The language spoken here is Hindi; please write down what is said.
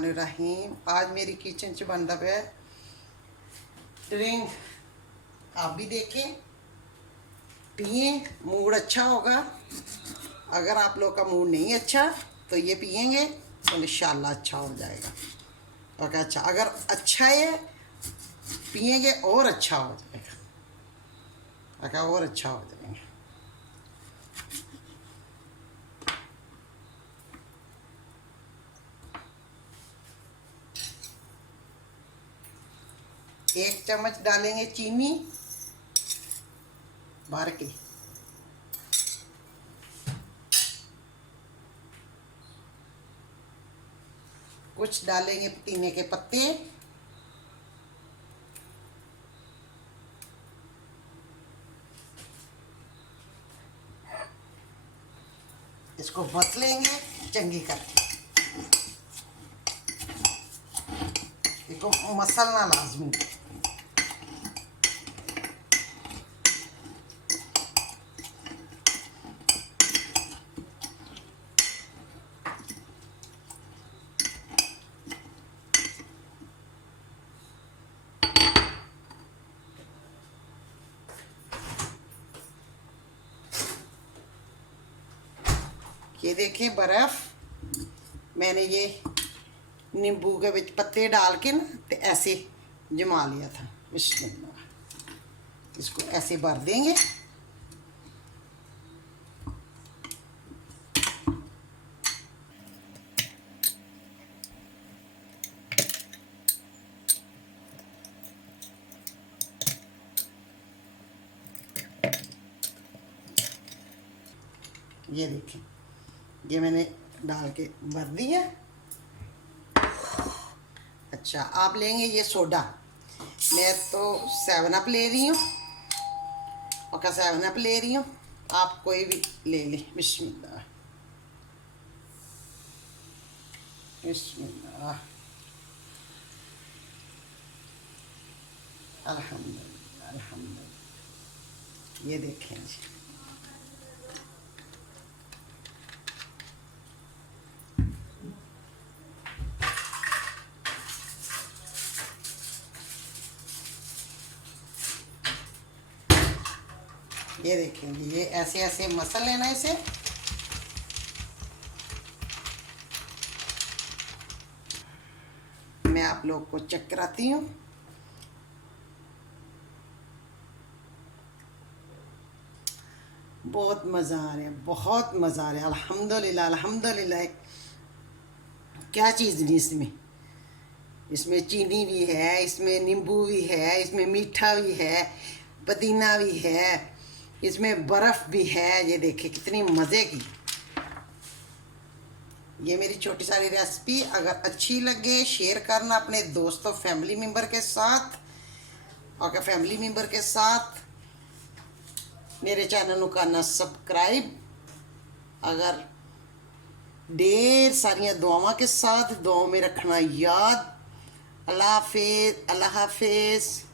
बिस्मिल्लाहिर्रहमानिर्रहीम। आज मेरी किचन च बनता पे ड्रिंक। आप भी देखें, पिए, मूड अच्छा होगा। अगर आप लोग का मूड नहीं अच्छा तो ये पिएंगे तो इंशाल्लाह अच्छा हो जाएगा। ओके, अच्छा, अगर अच्छा है पिएंगे और अच्छा हो जाएगा। ओके, और अच्छा हो जाएगा। एक चम्मच डालेंगे चीनी भर के। कुछ डालेंगे पुदीने के पत्ते। इसको बस लेंगे चंगी करके। इसको मसलना लाजमी। ये देखें बर्फ़ मैंने ये नींबू के विच पत्ते डाल के ना तो ऐसे जमा लिया था। बिस्मिल्लाह। इसको ऐसे भर देंगे। ये देखें, ये मैंने डाल के भर दिया। अच्छा, आप लेंगे ये सोडा। मैं तो 7 अप ले रही हूँ। ओके, 7 अप ले रही हूँ, आप कोई भी ले लें। बिस्मिल्लाह बिस्मिल्लाह। अल्हम्दुलिल्लाह अल्हम्दुलिल्लाह। ये देखें जी, ये देखेंगे, ये ऐसे ऐसे मसल लेना इसे। मैं आप लोग को चेक कराती हूँ। बहुत मज़ा आ रहा है, बहुत मज़ा आ रहा है। अल्हम्दुलिल्लाह अल्हम्दुलिल्लाह। क्या चीज़ नहीं इसमें, इसमें चीनी भी है, इसमें नींबू भी है, इसमें मीठा भी है, पुदीना भी है, इसमें बर्फ़ भी है। ये देखिए कितनी मज़े की। ये मेरी छोटी सारी रेसिपी अगर अच्छी लगे शेयर करना अपने दोस्तों फैमिली मेम्बर के साथ। और फैमिली मेम्बर के साथ मेरे चैनल को करना सब्सक्राइब। अगर ढेर सारिया दुआवां के साथ दुआओं में रखना याद। अल्लाह हाफिज़, अल्लाह हाफिज़।